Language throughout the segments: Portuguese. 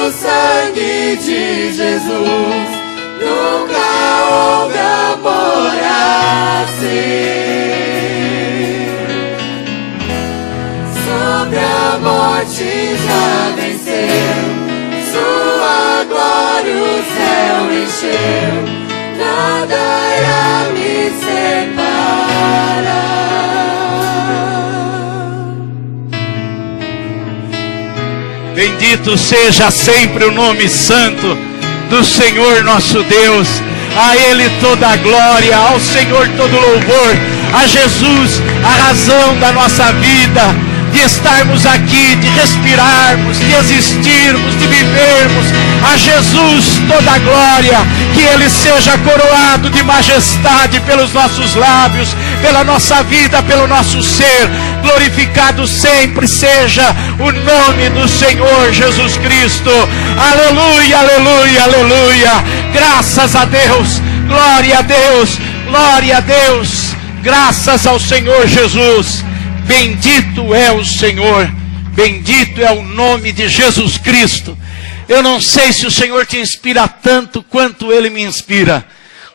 no sangue de Jesus, nunca houve amor assim. Sobre a morte já venceu, sua glória o céu encheu, nada irá me separar. Bendito seja sempre o nome santo do Senhor nosso Deus. A Ele toda a glória, ao Senhor todo louvor, a Jesus a razão da nossa vida, de estarmos aqui, de respirarmos, de existirmos, de vivermos. A Jesus toda a glória, que Ele seja coroado de majestade pelos nossos lábios, pela nossa vida, pelo nosso ser. Glorificado sempre seja o nome do Senhor Jesus Cristo. Aleluia, aleluia, aleluia. Graças a Deus, glória a Deus, glória a Deus. Graças ao Senhor Jesus. Bendito é o Senhor, bendito é o nome de Jesus Cristo. Eu não sei se o Senhor te inspira tanto quanto Ele me inspira,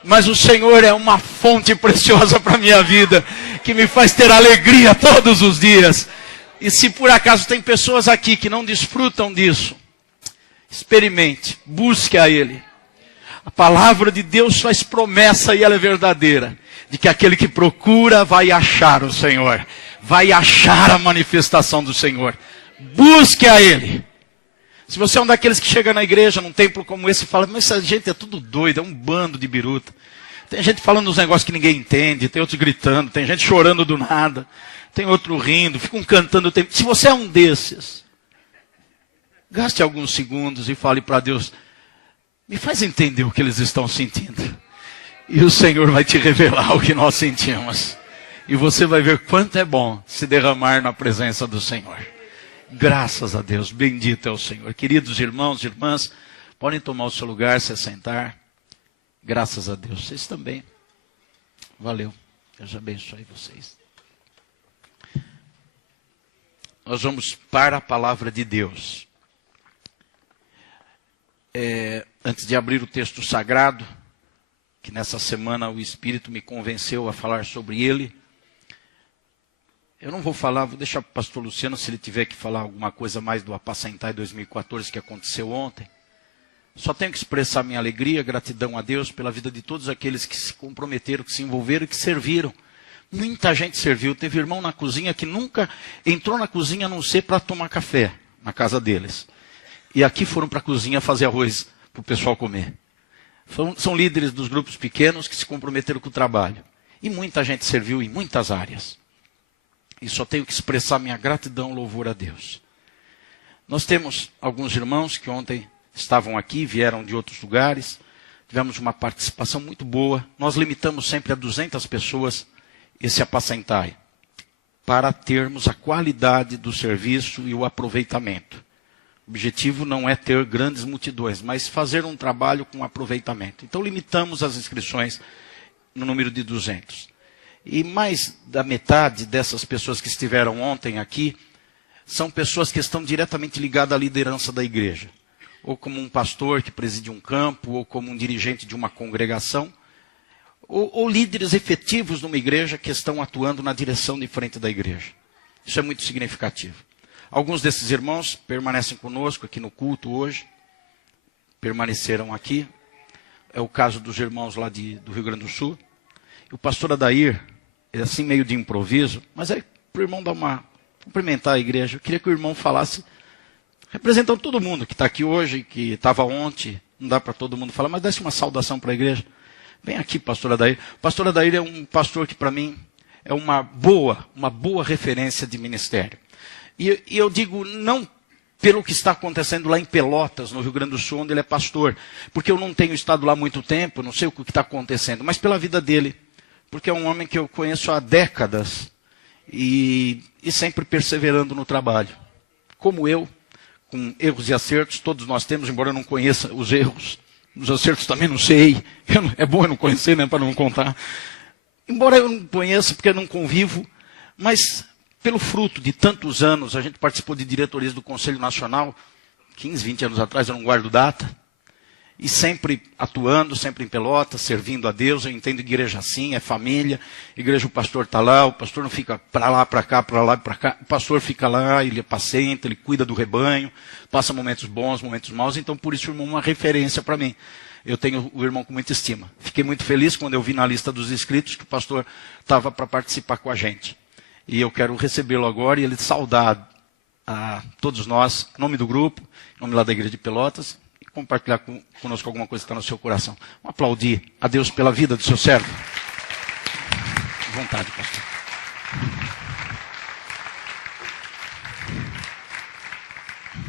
mas o Senhor é uma fonte preciosa para a minha vida, que me faz ter alegria todos os dias. E se por acaso tem pessoas aqui que não desfrutam disso, experimente, busque a Ele. A palavra de Deus faz promessa, e ela é verdadeira, de que aquele que procura vai achar o Senhor, vai achar a manifestação do Senhor. Busque a Ele. Se você é um daqueles que chega na igreja, num templo como esse, e fala, mas essa gente é tudo doida, é um bando de biruta. Tem gente falando uns negócios que ninguém entende, tem outros gritando, tem gente chorando do nada, tem outro rindo, ficam cantando o tempo. Se você é um desses, gaste alguns segundos e fale para Deus, me faz entender o que eles estão sentindo. E o Senhor vai te revelar o que nós sentimos. E você vai ver quanto é bom se derramar na presença do Senhor. Graças a Deus, bendito é o Senhor. Queridos irmãos e irmãs, podem tomar o seu lugar, se assentar. Graças a Deus, vocês também. Valeu, Deus abençoe vocês. Nós vamos para a palavra de Deus. Antes de abrir o texto sagrado, que nessa semana o Espírito me convenceu a falar sobre ele, eu não vou falar, vou deixar para o pastor Luciano, se ele tiver que falar alguma coisa mais do Apacentai 2014 que aconteceu ontem. Só tenho que expressar minha alegria, gratidão a Deus pela vida de todos aqueles que se comprometeram, que se envolveram e que serviram. Muita gente serviu. Teve irmão na cozinha que nunca entrou na cozinha a não ser para tomar café na casa deles. E aqui foram para a cozinha fazer arroz para o pessoal comer. São líderes dos grupos pequenos que se comprometeram com o trabalho. E muita gente serviu em muitas áreas. E só tenho que expressar minha gratidão e louvor a Deus. Nós temos alguns irmãos que ontem estavam aqui, vieram de outros lugares. Tivemos uma participação muito boa. Nós limitamos sempre a 200 pessoas esse Apacentai, para termos a qualidade do serviço e o aproveitamento. O objetivo não é ter grandes multidões, mas fazer um trabalho com aproveitamento. Então limitamos as inscrições no número de 200. E mais da metade dessas pessoas que estiveram ontem aqui, são pessoas que estão diretamente ligadas à liderança da igreja. Ou como um pastor que preside um campo, ou como um dirigente de uma congregação, ou líderes efetivos numa igreja que estão atuando na direção de frente da igreja. Isso é muito significativo. Alguns desses irmãos permanecem conosco aqui no culto hoje, permaneceram aqui. É o caso dos irmãos lá do Rio Grande do Sul. E o pastor Adair, ele assim meio de improviso, mas é para o irmão cumprimentar a igreja. Eu queria que o irmão falasse, representando todo mundo que está aqui hoje, que estava ontem, não dá para todo mundo falar, mas desse uma saudação para a igreja. Vem aqui, pastor Adair. O pastor Adair é um pastor que para mim é uma boa referência de ministério. E eu digo não pelo que está acontecendo lá em Pelotas, no Rio Grande do Sul, onde ele é pastor, porque eu não tenho estado lá há muito tempo, não sei o que está acontecendo, mas pela vida dele, porque é um homem que eu conheço há décadas e sempre perseverando no trabalho. Como eu, com erros e acertos, todos nós temos, embora eu não conheça os erros, os acertos também não sei, é bom eu não conhecer, né, para não contar. Embora eu não conheça, porque eu não convivo, mas pelo fruto de tantos anos, a gente participou de diretorias do Conselho Nacional, 15, 20 anos atrás, eu não guardo data. E sempre atuando, sempre em Pelotas, servindo a Deus. Eu entendo igreja assim, é família. Igreja, o pastor está lá, o pastor não fica para lá, para cá, para lá, para cá. O pastor fica lá, ele apacenta, ele cuida do rebanho, passa momentos bons, momentos maus. Então, por isso, o irmão é uma referência para mim. Eu tenho o irmão com muita estima. Fiquei muito feliz quando eu vi na lista dos inscritos que o pastor estava para participar com a gente. E eu quero recebê-lo agora e ele saudar a todos nós, em nome do grupo, em nome lá da Igreja de Pelotas, e compartilhar conosco alguma coisa que está no seu coração. Vamos aplaudir a Deus pela vida do seu servo. À vontade, pastor.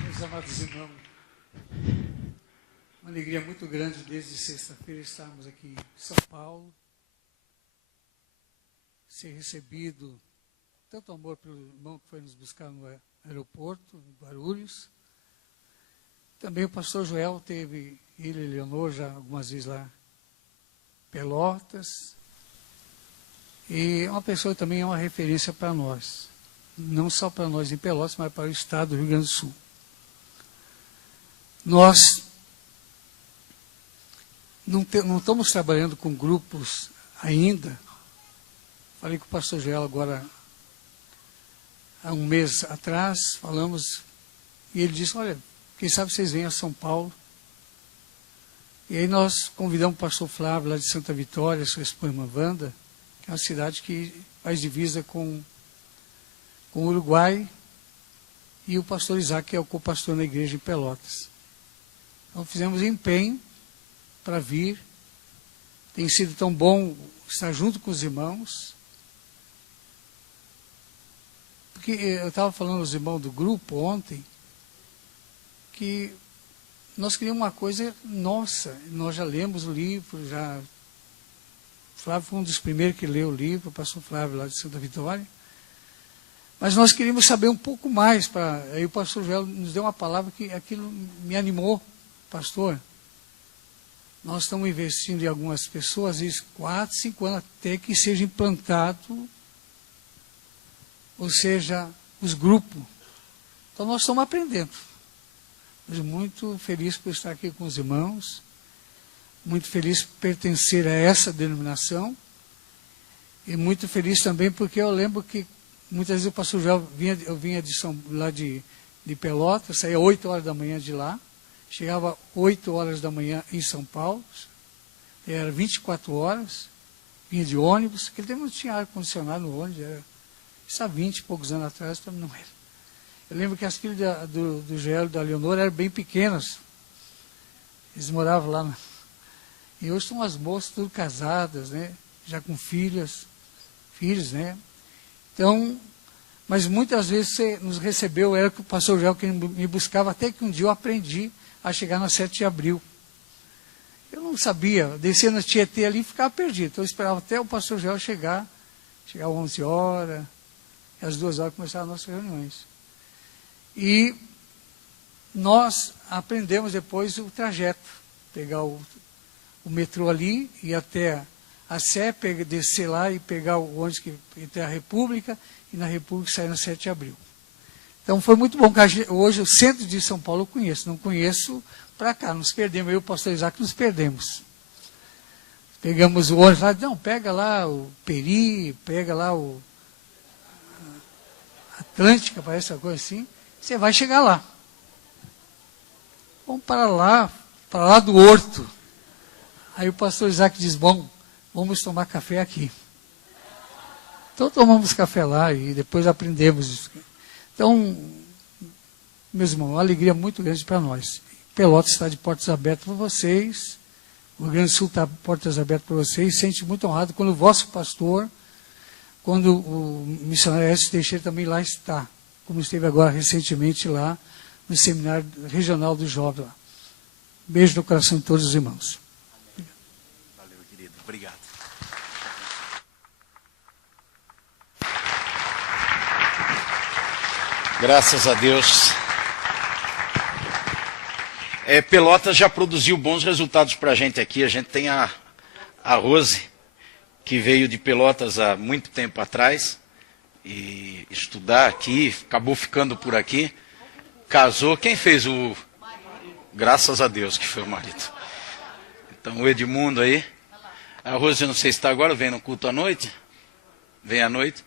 Meus amados irmãos, uma alegria muito grande desde sexta-feira estarmos aqui em São Paulo, ser recebido, tanto amor pelo irmão que foi nos buscar no aeroporto, em Guarulhos. Também o pastor Joel teve, ele e Leonor, já algumas vezes lá, Pelotas. E é uma pessoa que também é uma referência para nós. Não só para nós em Pelotas, mas para o estado do Rio Grande do Sul. Nós não estamos trabalhando com grupos ainda. Falei com o pastor Joel agora, há um mês atrás, falamos, e ele disse, olha, quem sabe vocês venham a São Paulo. E aí nós convidamos o pastor Flávio, lá de Santa Vitória, sua esposa Wanda, que é uma cidade que faz divisa com o Uruguai, e o pastor Isaac, que é o co-pastor na igreja em Pelotas. Então fizemos empenho para vir. Tem sido tão bom estar junto com os irmãos. Porque eu estava falando aos irmãos do grupo ontem, que nós queríamos uma coisa nossa. Nós já lemos o livro, já... Flávio foi um dos primeiros que leu o livro, o pastor Flávio lá de Santa Vitória. Mas nós queríamos saber um pouco mais. Aí o pastor Joel nos deu uma palavra que aquilo me animou. Pastor, nós estamos investindo em algumas pessoas, às vezes 4, 5 anos, até que seja implantado, ou seja, os grupos. Então nós estamos aprendendo. Mas muito feliz por estar aqui com os irmãos, muito feliz por pertencer a essa denominação, e muito feliz também porque eu lembro que muitas vezes o pastor Joel eu vinha lá de Pelotas, saía 8 horas da manhã de lá, chegava 8 horas da manhã em São Paulo, era 24 horas, vinha de ônibus, aquele tempo não tinha ar-condicionado no ônibus, era, isso há 20 e poucos anos atrás, então não era. Eu lembro que as filhas do Joel e da Leonor eram bem pequenas, eles moravam lá, e hoje são as moças tudo casadas, né, já com filhos, né. Então, mas muitas vezes você nos recebeu, era que o pastor Joel que me buscava, até que um dia eu aprendi a chegar na 7 de abril. Eu não sabia, descia na Tietê ali e ficava perdido. Então eu esperava até o pastor Joel chegar às 11 horas, e às 2 horas começavam as nossas reuniões. E nós aprendemos depois o trajeto, pegar o metrô ali, ir até a Sé, descer lá e pegar o ônibus que até a República, e na República sair na 7 de abril. Então foi muito bom, que hoje o centro de São Paulo eu conheço, não conheço para cá, nos perdemos, eu e o pastor Isaac nos perdemos. Pegamos o ônibus lá, não, pega lá o Peri, pega lá o Atlântica, parece uma coisa assim, você vai chegar lá. Vamos para lá do Horto. Aí o pastor Isaac diz, bom, vamos tomar café aqui. Então tomamos café lá e depois aprendemos isso. Então, meus irmãos, uma alegria muito grande para nós. Pelotas está de portas abertas para vocês, o Rio Grande do Sul está de portas abertas para vocês, sente muito honrado quando o vosso pastor, quando o missionário S. Teixeira também lá está, como esteve agora recentemente lá no seminário regional do jovem lá. Beijo no coração de todos os irmãos. Valeu, querido. Obrigado. Graças a Deus. Pelotas já produziu bons resultados para a gente aqui. A gente tem a Rose, que veio de Pelotas há muito tempo atrás, e estudar aqui, acabou ficando por aqui, casou. Quem fez o Graças a Deus que foi o marido. Então o Edmundo aí. A Rose, eu não sei se está agora, vem no culto à noite. Vem à noite.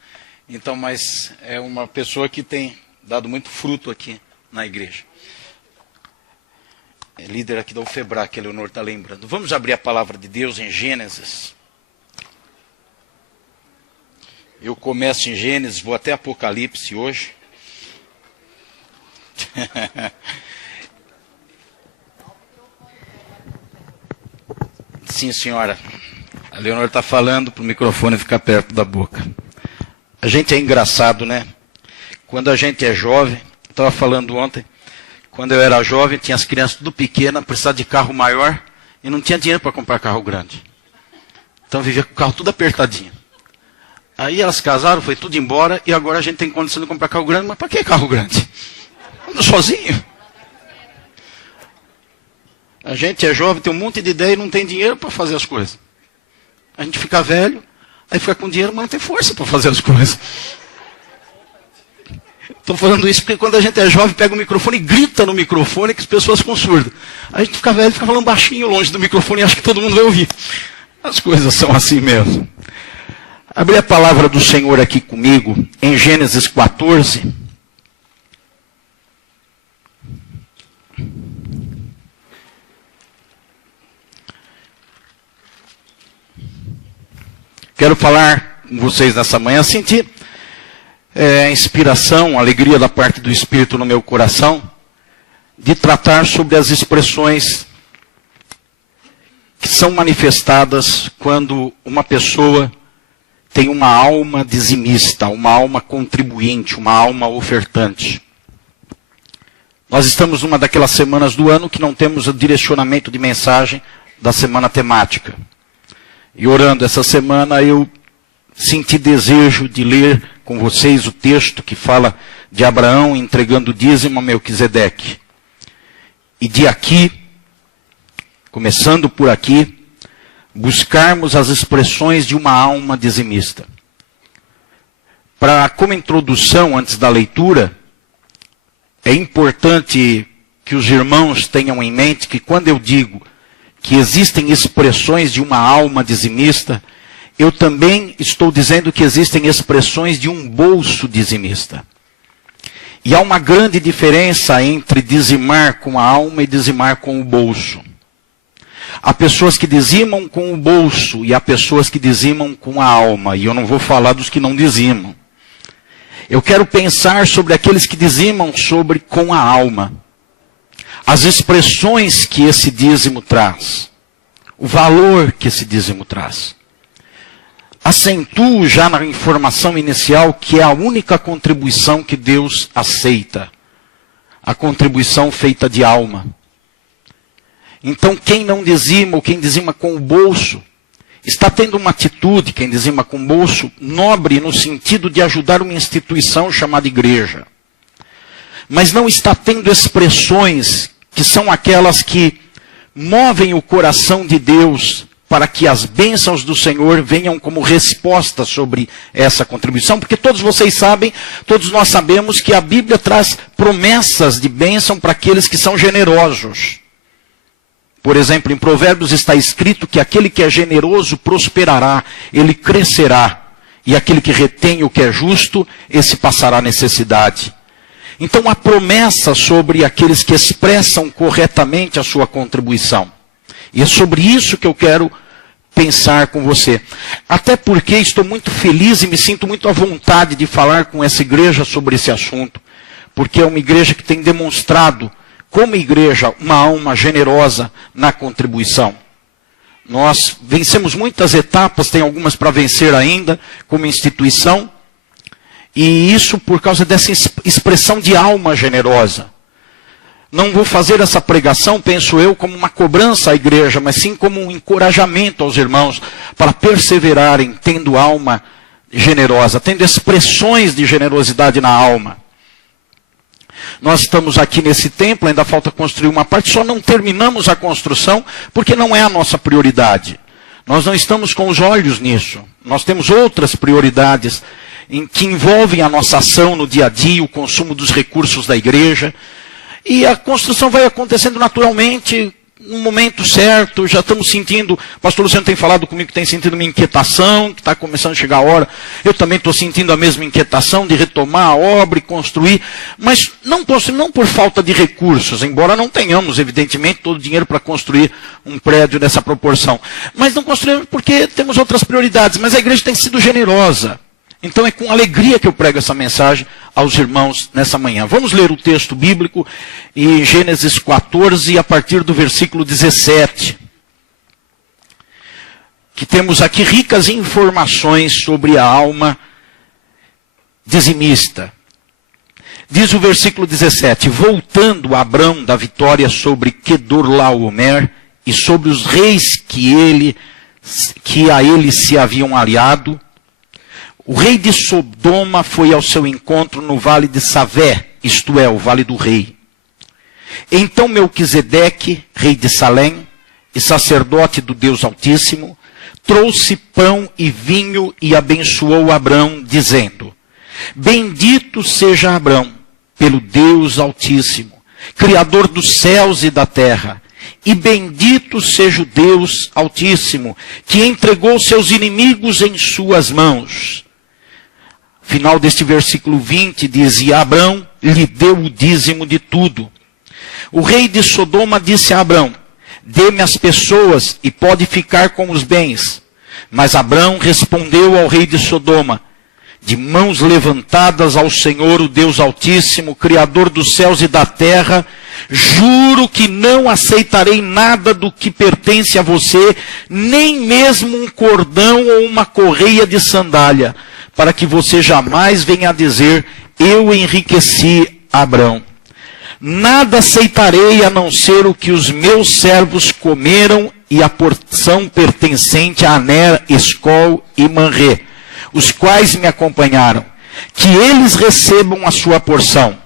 Então, mas é uma pessoa que tem dado muito fruto aqui na igreja. É líder aqui da UFEBRA, que a Leonor está lembrando. Vamos abrir a palavra de Deus em Gênesis. Eu começo em Gênesis, vou até Apocalipse hoje. Sim, senhora. A Leonor está falando para o microfone ficar perto da boca. A gente é engraçado, né? Quando a gente é jovem, estava falando ontem, quando eu era jovem, tinha as crianças tudo pequenas, precisava de carro maior e não tinha dinheiro para comprar carro grande. Então vivia com o carro tudo apertadinho. Aí elas casaram, foi tudo embora e agora a gente tem condição de comprar carro grande, mas para que carro grande? Ando sozinho. A gente é jovem, tem um monte de ideia e não tem dinheiro para fazer as coisas. A gente fica velho, aí fica com dinheiro, mas não tem força para fazer as coisas. Estou falando isso porque quando a gente é jovem, pega o microfone e grita no microfone que as pessoas ficam surdas. A gente fica velho, fica falando baixinho longe do microfone e acha que todo mundo vai ouvir. As coisas são assim mesmo. Abri a palavra do Senhor aqui comigo, em Gênesis 14. Quero falar com vocês nessa manhã, senti inspiração, alegria da parte do Espírito no meu coração, de tratar sobre as expressões que são manifestadas quando uma pessoa tem uma alma dizimista, uma alma contribuinte, uma alma ofertante. Nós estamos numa daquelas semanas do ano que não temos o direcionamento de mensagem da semana temática. E orando essa semana eu senti desejo de ler com vocês o texto que fala de Abraão entregando o dízimo a Melquisedeque. E de aqui, começando por aqui, buscarmos as expressões de uma alma dizimista. Como introdução, antes da leitura, é importante que os irmãos tenham em mente que quando eu digo que existem expressões de uma alma dizimista, eu também estou dizendo que existem expressões de um bolso dizimista. E há uma grande diferença entre dizimar com a alma e dizimar com o bolso. Há pessoas que dizimam com o bolso e há pessoas que dizimam com a alma. E eu não vou falar dos que não dizimam. Eu quero pensar sobre aqueles que dizimam com a alma. As expressões que esse dízimo traz. O valor que esse dízimo traz. Acentuo já na informação inicial que é a única contribuição que Deus aceita. A contribuição feita de alma. Então quem não dizima ou quem dizima com o bolso, está tendo uma atitude, quem dizima com o bolso, nobre no sentido de ajudar uma instituição chamada igreja. Mas não está tendo expressões que são aquelas que movem o coração de Deus para que as bênçãos do Senhor venham como resposta sobre essa contribuição. Porque todos vocês sabem, todos nós sabemos que a Bíblia traz promessas de bênção para aqueles que são generosos. Por exemplo, em Provérbios está escrito que aquele que é generoso prosperará, ele crescerá. E aquele que retém o que é justo, esse passará necessidade. Então há promessa sobre aqueles que expressam corretamente a sua contribuição. E é sobre isso que eu quero pensar com você. Até porque estou muito feliz e me sinto muito à vontade de falar com essa igreja sobre esse assunto. Porque é uma igreja que tem demonstrado, como igreja, uma alma generosa na contribuição. Nós vencemos muitas etapas, tem algumas para vencer ainda, como instituição. E isso por causa dessa expressão de alma generosa. Não vou fazer essa pregação, penso eu, como uma cobrança à igreja, mas sim como um encorajamento aos irmãos para perseverarem tendo alma generosa, tendo expressões de generosidade na alma. Nós estamos aqui nesse templo, ainda falta construir uma parte, só não terminamos a construção porque não é a nossa prioridade. Nós não estamos com os olhos nisso. Nós temos outras prioridades que envolvem a nossa ação no dia a dia, o consumo dos recursos da igreja. E a construção vai acontecendo naturalmente, no momento certo. Já estamos sentindo, o pastor Luciano tem falado comigo que tem sentido uma inquietação, que está começando a chegar a hora. Eu também estou sentindo a mesma inquietação de retomar a obra e construir, mas não por falta de recursos, embora não tenhamos, evidentemente, todo o dinheiro para construir um prédio dessa proporção. Mas não construímos porque temos outras prioridades, mas a igreja tem sido generosa. Então é com alegria que eu prego essa mensagem aos irmãos nessa manhã. Vamos ler o texto bíblico em Gênesis 14, a partir do versículo 17. Que temos aqui ricas informações sobre a alma dizimista. Diz o versículo 17: voltando Abrão da vitória sobre Quedorlaomer e sobre os reis que a ele se haviam aliado, o rei de Sodoma foi ao seu encontro no vale de Savé, isto é, o vale do rei. Então Melquisedeque, rei de Salém, e sacerdote do Deus Altíssimo, trouxe pão e vinho e abençoou Abrão, dizendo: bendito seja Abrão, pelo Deus Altíssimo, Criador dos céus e da terra, e bendito seja o Deus Altíssimo, que entregou seus inimigos em suas mãos. Final deste versículo 20 diz: e Abrão lhe deu o dízimo de tudo. O rei de Sodoma disse a Abrão: dê-me as pessoas e pode ficar com os bens. Mas Abrão respondeu ao rei de Sodoma: de mãos levantadas ao Senhor, o Deus Altíssimo, Criador dos céus e da terra, juro que não aceitarei nada do que pertence a você, nem mesmo um cordão ou uma correia de sandália, para que você jamais venha a dizer: eu enriqueci Abrão. Nada aceitarei a não ser o que os meus servos comeram e a porção pertencente a Aner, Escol e Manré, os quais me acompanharam, que eles recebam a sua porção.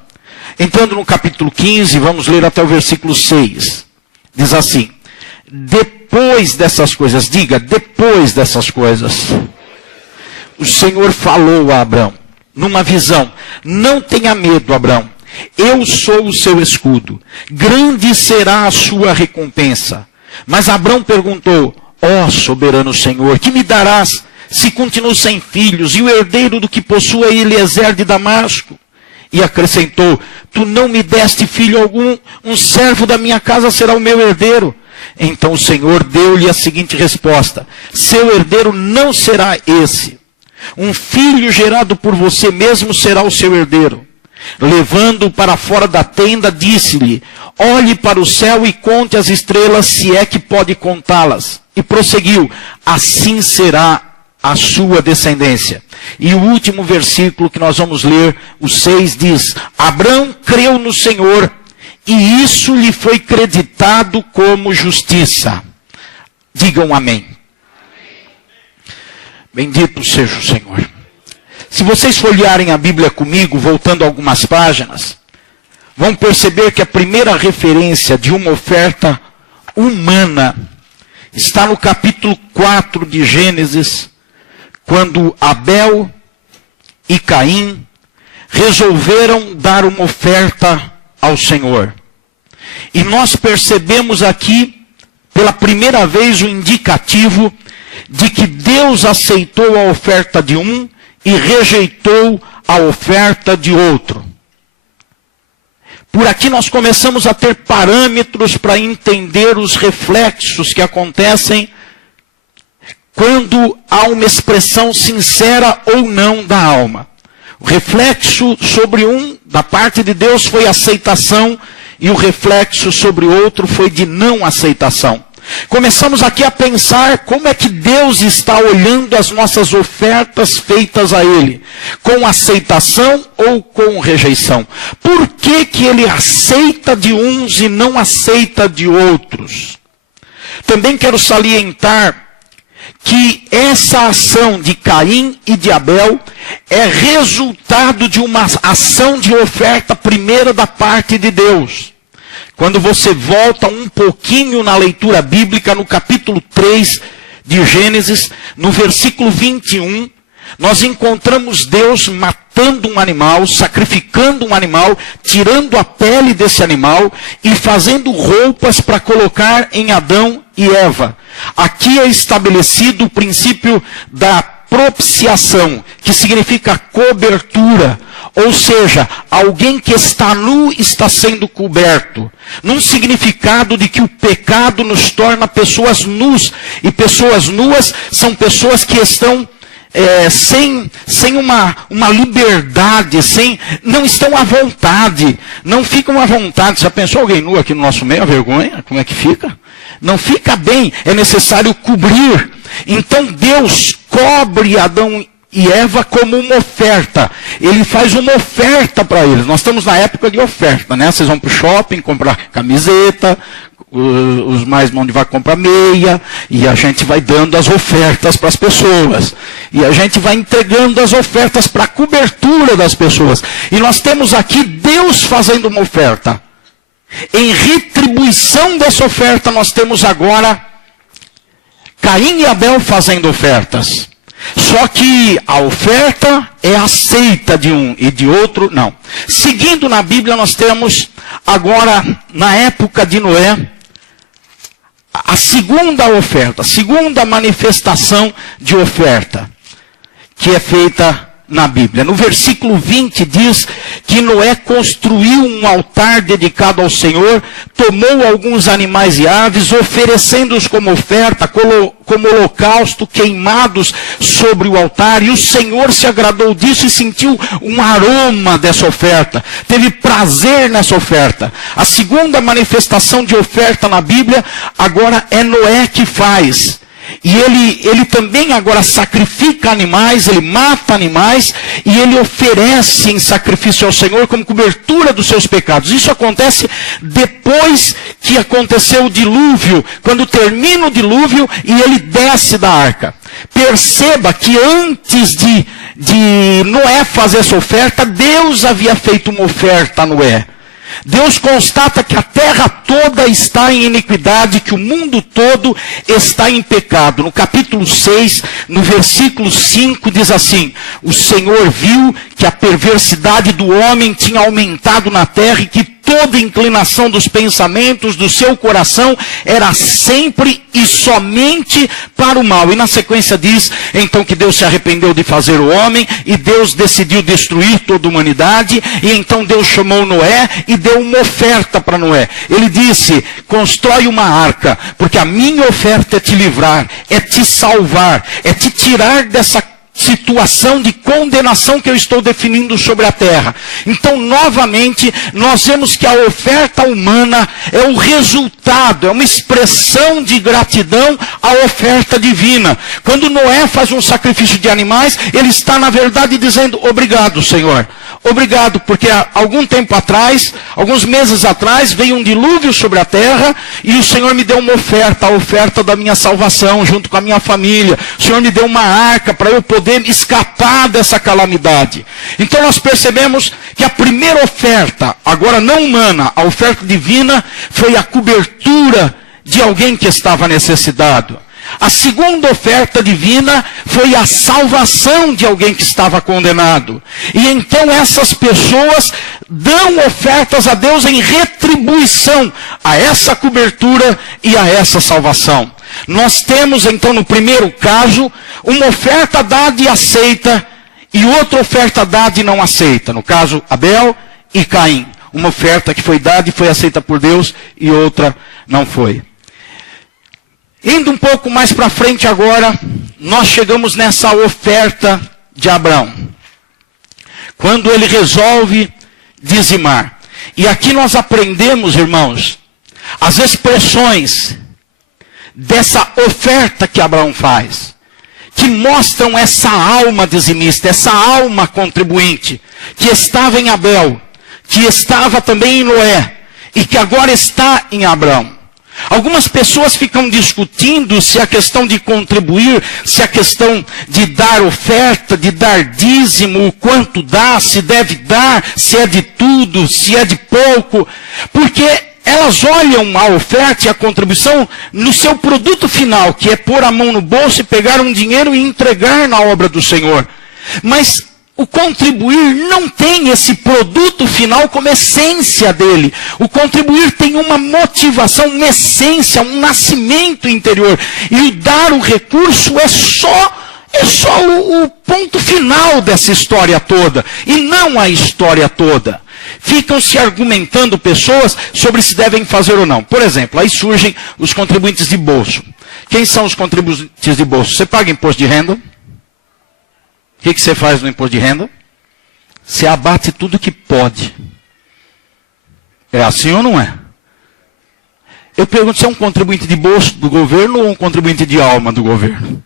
Entrando no capítulo 15, vamos ler até o versículo 6. Diz assim: depois dessas coisas, diga, depois dessas coisas, o Senhor falou a Abrão, numa visão: não tenha medo, Abrão, eu sou o seu escudo, grande será a sua recompensa. Mas Abrão perguntou: ó soberano Senhor, que me darás se continuo sem filhos, e o herdeiro do que possua Eliezer de Damasco? E acrescentou: tu não me deste filho algum, um servo da minha casa será o meu herdeiro. Então o Senhor deu-lhe a seguinte resposta: seu herdeiro não será esse. Um filho gerado por você mesmo será o seu herdeiro. Levando-o para fora da tenda, disse-lhe: olhe para o céu e conte as estrelas, se é que pode contá-las. E prosseguiu: assim será a sua descendência. E o último versículo que nós vamos ler, o 6, diz: Abrão creu no Senhor, e isso lhe foi creditado como justiça. Digam amém. Bendito seja o Senhor. Se vocês folhearem a Bíblia comigo, voltando algumas páginas, vão perceber que a primeira referência de uma oferta humana está no capítulo 4 de Gênesis, quando Abel e Caim resolveram dar uma oferta ao Senhor. E nós percebemos aqui, pela primeira vez, o indicativo de que Deus aceitou a oferta de um e rejeitou a oferta de outro. Por aqui nós começamos a ter parâmetros para entender os reflexos que acontecem quando há uma expressão sincera ou não da alma. O reflexo sobre um, da parte de Deus, foi aceitação, e o reflexo sobre o outro foi de não aceitação. Começamos aqui a pensar como é que Deus está olhando as nossas ofertas feitas a Ele. Com aceitação ou com rejeição? Por que que Ele aceita de uns e não aceita de outros? Também quero salientar que essa ação de Caim e de Abel é resultado de uma ação de oferta primeira da parte de Deus. Quando você volta um pouquinho na leitura bíblica, no capítulo 3 de Gênesis, no versículo 21, nós encontramos Deus matando um animal, sacrificando um animal, tirando a pele desse animal e fazendo roupas para colocar em Adão e Eva. Aqui é estabelecido o princípio da propiciação, que significa cobertura. Ou seja, alguém que está nu está sendo coberto. Num significado de que o pecado nos torna pessoas nus. E pessoas nuas são pessoas que estão sem uma liberdade, não estão à vontade. Não ficam à vontade. Já pensou alguém nu aqui no nosso meio? A vergonha? Como é que fica? Não fica bem. É necessário cobrir. Então Deus cobre Adão e Eva como uma oferta. Ele faz uma oferta para eles. Nós estamos na época de oferta, né? Vocês vão para o shopping comprar camiseta, os mais mão de vaca compram meia, e a gente vai dando as ofertas para as pessoas. E a gente vai entregando as ofertas para a cobertura das pessoas. E nós temos aqui Deus fazendo uma oferta. Em retribuição dessa oferta, nós temos agora Caim e Abel fazendo ofertas. Só que a oferta é aceita de um e de outro não. Seguindo na Bíblia, nós temos agora, na época de Noé, a segunda oferta, a segunda manifestação de oferta, que é feita na Bíblia. No versículo 20 diz que Noé construiu um altar dedicado ao Senhor, tomou alguns animais e aves, oferecendo-os como oferta, como holocausto, queimados sobre o altar, e o Senhor se agradou disso e sentiu um aroma dessa oferta, teve prazer nessa oferta. A segunda manifestação de oferta na Bíblia, agora é Noé que faz. E ele também agora sacrifica animais, ele mata animais, e ele oferece em sacrifício ao Senhor como cobertura dos seus pecados. Isso acontece depois que aconteceu o dilúvio, quando termina o dilúvio e ele desce da arca. Perceba que antes de Noé fazer essa oferta, Deus havia feito uma oferta a Noé. Deus constata que a terra toda está em iniquidade, que o mundo todo está em pecado. No capítulo 6, no versículo 5, diz assim: o Senhor viu que a perversidade do homem tinha aumentado na terra e que toda inclinação dos pensamentos do seu coração era sempre e somente para o mal. E na sequência diz, então, que Deus se arrependeu de fazer o homem, e Deus decidiu destruir toda a humanidade, e então Deus chamou Noé e deu uma oferta para Noé. Ele disse: constrói uma arca, porque a minha oferta é te livrar, é te salvar, é te tirar dessa situação de condenação que eu estou definindo sobre a terra. Então, novamente, nós vemos que a oferta humana é o resultado, é uma expressão de gratidão à oferta divina. Quando Noé faz um sacrifício de animais, ele está, na verdade, dizendo: obrigado, Senhor. Obrigado, porque há algum tempo atrás, alguns meses atrás, veio um dilúvio sobre a terra, e o Senhor me deu uma oferta, a oferta da minha salvação, junto com a minha família. O Senhor me deu uma arca para eu poder escapar dessa calamidade. Então nós percebemos que a primeira oferta, agora não humana, a oferta divina, foi a cobertura de alguém que estava necessitado. A segunda oferta divina foi a salvação de alguém que estava condenado. E então essas pessoas dão ofertas a Deus em retribuição a essa cobertura e a essa salvação. Nós temos então, no primeiro caso, uma oferta dada e aceita, e outra oferta dada e não aceita. No caso, Abel e Caim. Uma oferta que foi dada e foi aceita por Deus, e outra não foi. Indo um pouco mais para frente agora, nós chegamos nessa oferta de Abraão. Quando ele resolve dizimar. E aqui nós aprendemos, irmãos, as expressões dessa oferta que Abraão faz, que mostram essa alma dizimista, essa alma contribuinte, que estava em Abel, que estava também em Noé, e que agora está em Abraão. Algumas pessoas ficam discutindo se a questão de contribuir, se a questão de dar oferta, de dar dízimo, o quanto dá, se deve dar, se é de tudo, se é de pouco, porque elas olham a oferta e a contribuição no seu produto final, que é pôr a mão no bolso e pegar um dinheiro e entregar na obra do Senhor. Mas o contribuir não tem esse produto final como essência dele. O contribuir tem uma motivação, uma essência, um nascimento interior. E o dar o recurso é só o ponto final dessa história toda. E não a história toda. Ficam se argumentando pessoas sobre se devem fazer ou não. Por exemplo, aí surgem os contribuintes de bolso. Quem são os contribuintes de bolso? Você paga imposto de renda? O que você faz no imposto de renda? Você abate tudo que pode. É assim ou não é? Eu pergunto, você é um contribuinte de bolso do governo ou um contribuinte de alma do governo?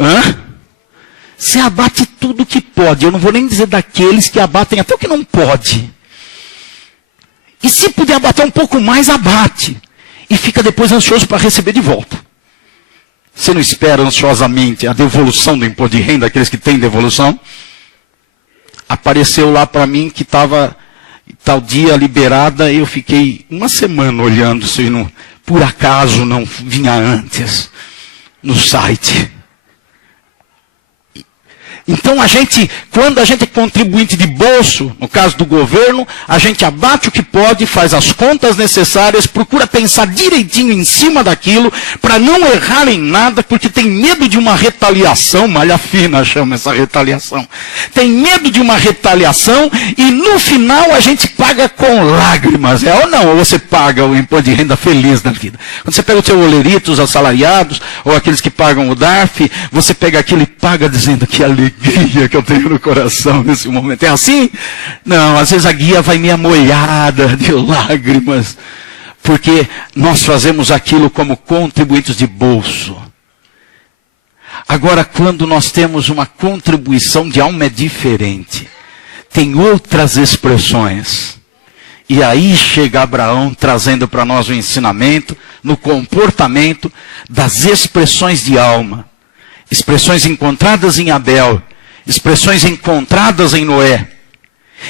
Hã? Você abate tudo que pode. Eu não vou nem dizer daqueles que abatem até o que não pode. E se puder abater um pouco mais, abate. E fica depois ansioso para receber de volta. Você não espera ansiosamente a devolução do imposto de renda, aqueles que têm devolução? Apareceu lá para mim que estava tal dia liberada, eu fiquei uma semana olhando se não, por acaso não vinha antes no site. Então quando a gente é contribuinte de bolso, no caso do governo, a gente abate o que pode, faz as contas necessárias, procura pensar direitinho em cima daquilo, para não errar em nada, porque tem medo de uma retaliação, malha fina chama essa retaliação. Tem medo de uma retaliação, e no final a gente paga com lágrimas, ou não? Ou você paga o imposto de renda feliz da vida. Quando você pega o seu olerito, os assalariados, ou aqueles que pagam o DARF, você pega aquilo e paga dizendo que alegria que eu tenho no coração nesse momento. É assim? Não, às vezes a guia vai meio molhada de lágrimas, porque nós fazemos aquilo como contribuintes de bolso. Agora, quando nós temos uma contribuição de alma é diferente. Tem outras expressões. E aí chega Abraão trazendo para nós o ensinamento no comportamento das expressões de alma. Expressões encontradas em Abel, expressões encontradas em Noé.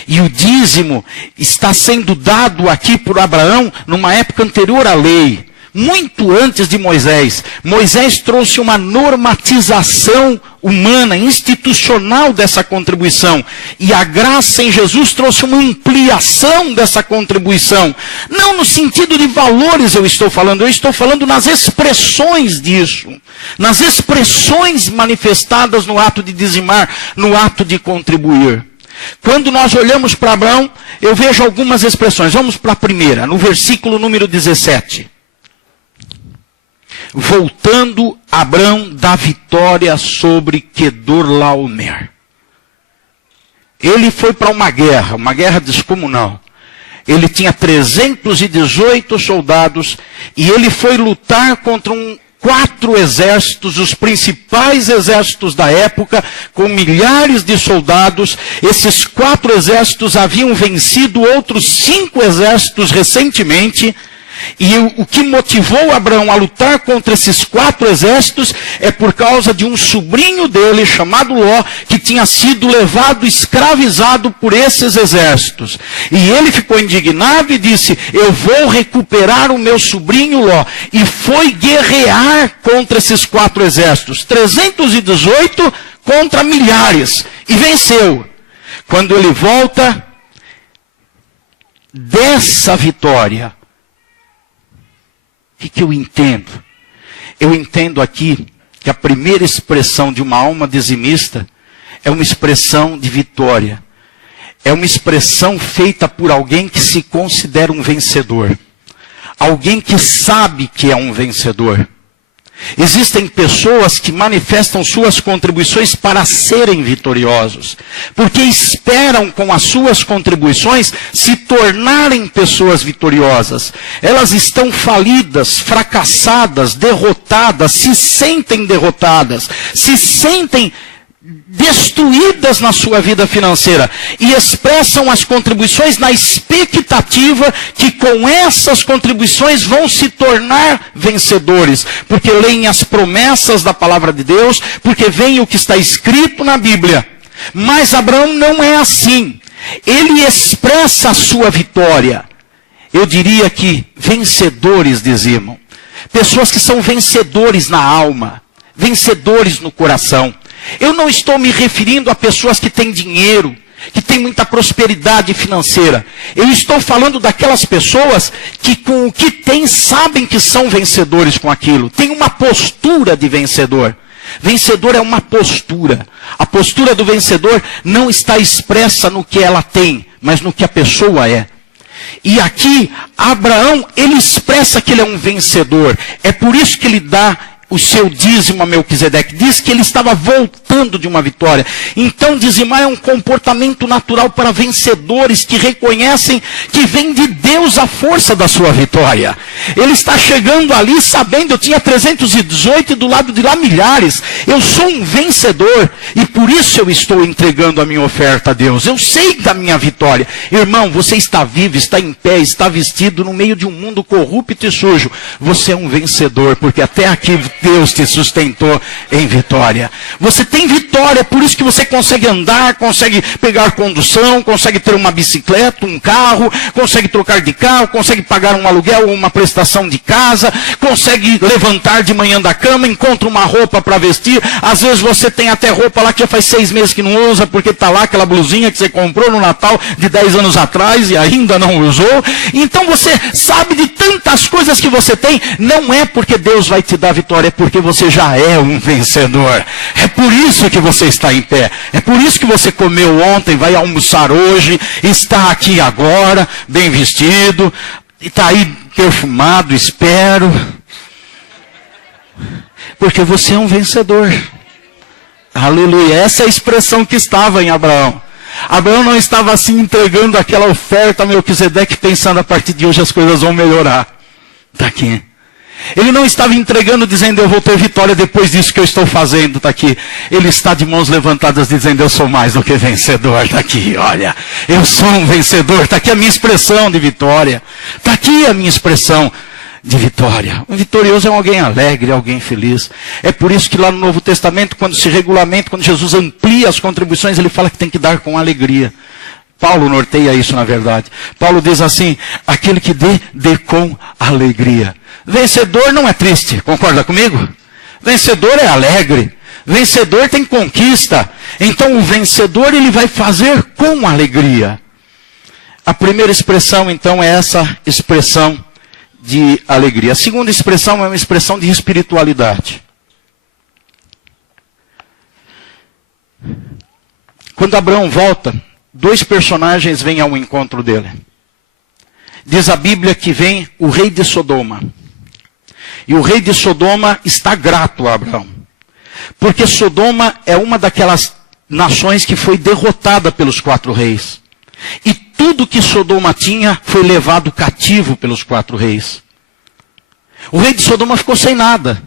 E o dízimo está sendo dado aqui por Abraão numa época anterior à lei, muito antes de Moisés. Moisés trouxe uma normatização humana, institucional dessa contribuição. E a graça em Jesus trouxe uma ampliação dessa contribuição. Não no sentido de valores eu estou falando nas expressões disso. Nas expressões manifestadas no ato de dizimar, no ato de contribuir. Quando nós olhamos para Abraão, eu vejo algumas expressões. Vamos para a primeira, no versículo número 17. Voltando Abrão da vitória sobre Quedorlaomer. Ele foi para uma guerra descomunal. Ele tinha 318 soldados e ele foi lutar contra 4 exércitos, os principais exércitos da época, com milhares de soldados. Esses 4 exércitos haviam vencido outros 5 exércitos recentemente. E o que motivou Abraão a lutar contra esses 4 exércitos é por causa de um sobrinho dele, chamado Ló, que tinha sido levado escravizado por esses exércitos. E ele ficou indignado e disse, eu vou recuperar o meu sobrinho Ló. E foi guerrear contra esses 4 exércitos, 318 contra milhares, e venceu. Quando ele volta dessa vitória, o que eu entendo? Eu entendo aqui que a primeira expressão de uma alma dizimista é uma expressão de vitória. É uma expressão feita por alguém que se considera um vencedor. Alguém que sabe que é um vencedor. Existem pessoas que manifestam suas contribuições para serem vitoriosos, porque esperam com as suas contribuições se tornarem pessoas vitoriosas. Elas estão falidas, fracassadas, derrotadas, se sentem derrotadas, se sentem destruídas na sua vida financeira e expressam as contribuições na expectativa que com essas contribuições vão se tornar vencedores, porque leem as promessas da palavra de Deus, porque veem o que está escrito na Bíblia. Mas Abraão não é assim. Ele expressa a sua vitória. Eu diria que vencedores dizimam. Pessoas que são vencedores na alma, vencedores no coração. Eu não estou me referindo a pessoas que têm dinheiro, que têm muita prosperidade financeira. Eu estou falando daquelas pessoas que com o que têm sabem que são vencedores com aquilo. Tem uma postura de vencedor. Vencedor é uma postura. A postura do vencedor não está expressa no que ela tem, mas no que a pessoa é. E aqui, Abraão, ele expressa que ele é um vencedor. É por isso que ele dá o seu dízimo a Melquisedeque. Diz que ele estava voltando de uma vitória. Então, dizimar é um comportamento natural para vencedores que reconhecem que vem de Deus a força da sua vitória. Ele está chegando ali sabendo, eu tinha 318 e do lado de lá milhares. Eu sou um vencedor e por isso eu estou entregando a minha oferta a Deus. Eu sei da minha vitória. Irmão, você está vivo, está em pé, está vestido no meio de um mundo corrupto e sujo. Você é um vencedor, porque até aqui Deus te sustentou em vitória. Você tem vitória, por isso que você consegue andar, consegue pegar condução, consegue ter uma bicicleta, um carro, consegue trocar de carro, consegue pagar um aluguel ou uma prestação de casa, consegue levantar de manhã da cama, encontra uma roupa para vestir. Às vezes você tem até roupa lá que já faz 6 meses que não usa, porque está lá aquela blusinha que você comprou no Natal de 10 anos atrás e ainda não usou. Então você sabe de tantas coisas que você tem, não é porque Deus vai te dar vitória, é porque você já é um vencedor. É por isso que você está em pé. É por isso que você comeu ontem, vai almoçar hoje, está aqui agora, bem vestido, está aí perfumado, espero. Porque você é um vencedor. Aleluia. Essa é a expressão que estava em Abraão. Abraão não estava assim entregando aquela oferta a Melquisedeque pensando a partir de hoje as coisas vão melhorar. Está aqui. Ele não estava entregando dizendo eu vou ter vitória depois disso que eu estou fazendo, está aqui. Ele está de mãos levantadas dizendo eu sou mais do que vencedor, está aqui, olha. Eu sou um vencedor, está aqui a minha expressão de vitória. Está aqui a minha expressão de vitória. Um vitorioso é alguém alegre, alguém feliz. É por isso que lá no Novo Testamento, quando se regulamenta, quando Jesus amplia as contribuições, ele fala que tem que dar com alegria. Paulo norteia isso na verdade. Paulo diz assim, aquele que dê com alegria. Vencedor não é triste, concorda comigo? Vencedor é alegre. Vencedor tem conquista. Então o vencedor ele vai fazer com alegria. A primeira expressão então é essa expressão de alegria. A segunda expressão é uma expressão de espiritualidade. Quando Abraão volta, 2 personagens vêm ao encontro dele. Diz a Bíblia que vem o rei de Sodoma. E o rei de Sodoma está grato a Abraão. Porque Sodoma é uma daquelas nações que foi derrotada pelos 4 reis. E tudo que Sodoma tinha foi levado cativo pelos 4 reis. O rei de Sodoma ficou sem nada.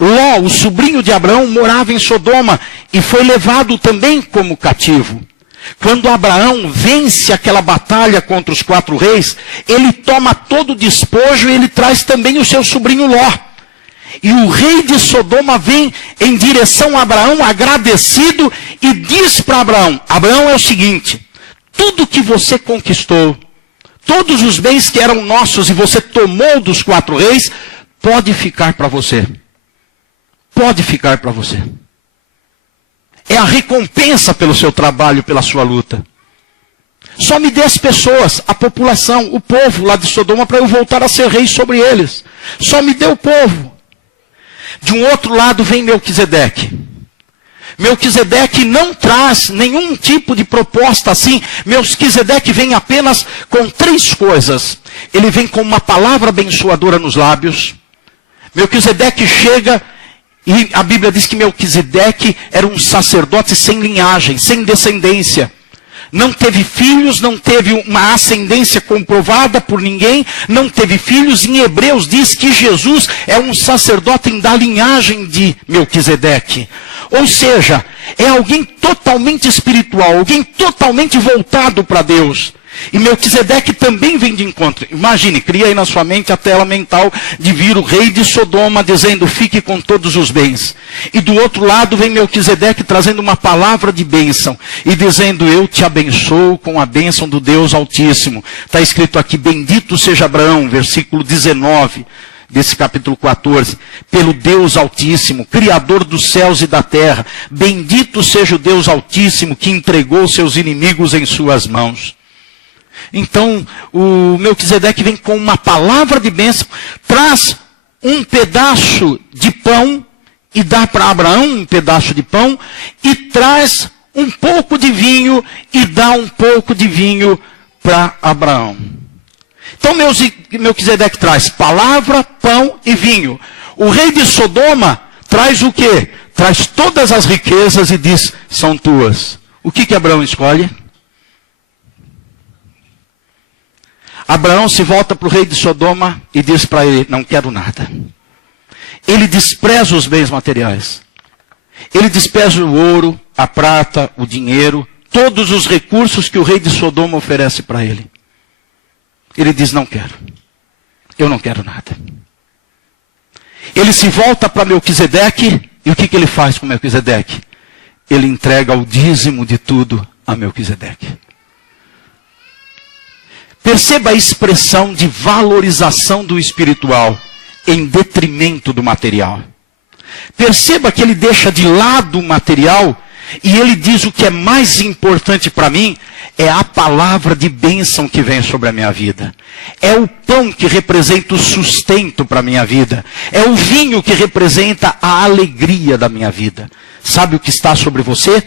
Ló, o sobrinho de Abraão, morava em Sodoma e foi levado também como cativo. Quando Abraão vence aquela batalha contra os 4 reis, ele toma todo o despojo e ele traz também o seu sobrinho Ló. E o rei de Sodoma vem em direção a Abraão agradecido e diz para Abraão, Abraão é o seguinte, tudo que você conquistou, todos os bens que eram nossos e você tomou dos 4 reis, pode ficar para você. Pode ficar para você. É a recompensa pelo seu trabalho, pela sua luta. Só me dê as pessoas, a população, o povo lá de Sodoma para eu voltar a ser rei sobre eles. Só me dê o povo. De um outro lado vem Melquisedeque. Melquisedeque não traz nenhum tipo de proposta assim. Melquisedeque vem apenas com 3 coisas. Ele vem com uma palavra abençoadora nos lábios. Melquisedeque chega e a Bíblia diz que Melquisedeque era um sacerdote sem linhagem, sem descendência. Não teve filhos, não teve uma ascendência comprovada por ninguém, não teve filhos. Em Hebreus diz que Jesus é um sacerdote da linhagem de Melquisedeque. Ou seja, é alguém totalmente espiritual, alguém totalmente voltado para Deus. E Melquisedeque também vem de encontro. Imagine, cria aí na sua mente a tela mental de vir o rei de Sodoma dizendo, fique com todos os bens. E do outro lado vem Melquisedeque trazendo uma palavra de bênção. E dizendo, eu te abençoo com a bênção do Deus Altíssimo. Está escrito aqui, bendito seja Abraão, versículo 19 desse capítulo 14. Pelo Deus Altíssimo, Criador dos céus e da terra, bendito seja o Deus Altíssimo que entregou seus inimigos em suas mãos. Então, o Melquisedeque vem com uma palavra de bênção, traz um pedaço de pão e dá para Abraão um pedaço de pão e traz um pouco de vinho e dá um pouco de vinho para Abraão. Então Melquisedeque traz palavra, pão e vinho. O rei de Sodoma traz o quê? Traz todas as riquezas e diz, são tuas. O que Abraão escolhe? Abraão se volta para o rei de Sodoma e diz para ele, não quero nada. Ele despreza os bens materiais. Ele despreza o ouro, a prata, o dinheiro, todos os recursos que o rei de Sodoma oferece para ele. Ele diz, não quero. Eu não quero nada. Ele se volta para Melquisedeque, e o que ele faz com Melquisedeque? Ele entrega o dízimo de tudo a Melquisedeque. Perceba a expressão de valorização do espiritual em detrimento do material. Perceba que ele deixa de lado o material e ele diz o que é mais importante para mim é a palavra de bênção que vem sobre a minha vida. É o pão que representa o sustento para a minha vida. É o vinho que representa a alegria da minha vida. Sabe o que está sobre você?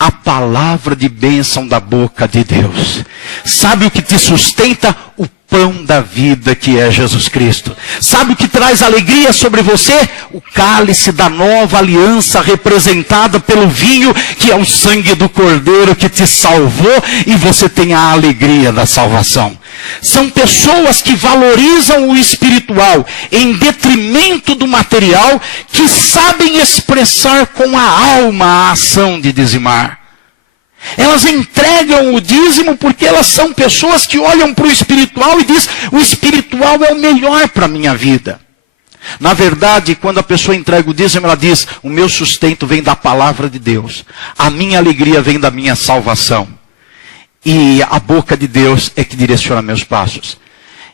A palavra de bênção da boca de Deus. Sabe o que te sustenta? O pão da vida que é Jesus Cristo. Sabe o que traz alegria sobre você? O cálice da nova aliança representada pelo vinho, que é o sangue do Cordeiro que te salvou e você tem a alegria da salvação. São pessoas que valorizam o espiritual em detrimento do material, que sabem expressar com a alma a ação de dizimar. Elas entregam o dízimo porque elas são pessoas que olham para o espiritual e dizem, o espiritual é o melhor para a minha vida. Na verdade, quando a pessoa entrega o dízimo, ela diz, o meu sustento vem da palavra de Deus. A minha alegria vem da minha salvação. E a boca de Deus é que direciona meus passos.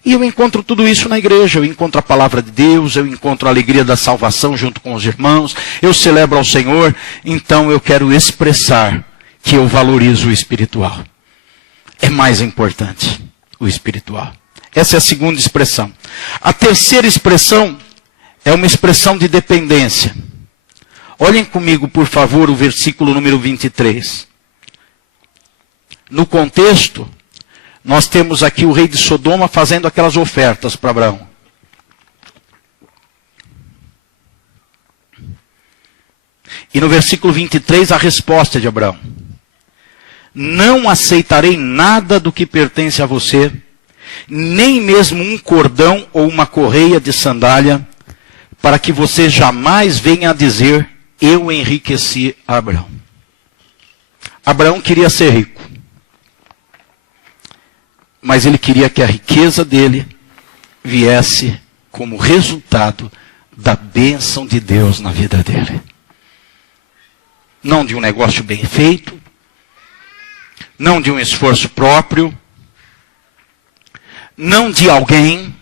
E eu encontro tudo isso na igreja. Eu encontro a palavra de Deus, eu encontro a alegria da salvação junto com os irmãos. Eu celebro ao Senhor, então eu quero expressar que eu valorizo o espiritual. É mais importante o espiritual. Essa é a segunda expressão. A terceira expressão é uma expressão de dependência. Olhem comigo, por favor, o versículo número 23. No contexto, nós temos aqui o rei de Sodoma fazendo aquelas ofertas para Abraão. E no versículo 23, a resposta de Abraão. Não aceitarei nada do que pertence a você, nem mesmo um cordão ou uma correia de sandália, para que você jamais venha a dizer, eu enriqueci Abraão. Abraão queria ser rico, mas ele queria que a riqueza dele viesse como resultado da bênção de Deus na vida dele. Não de um negócio bem feito, não de um esforço próprio, não de alguém.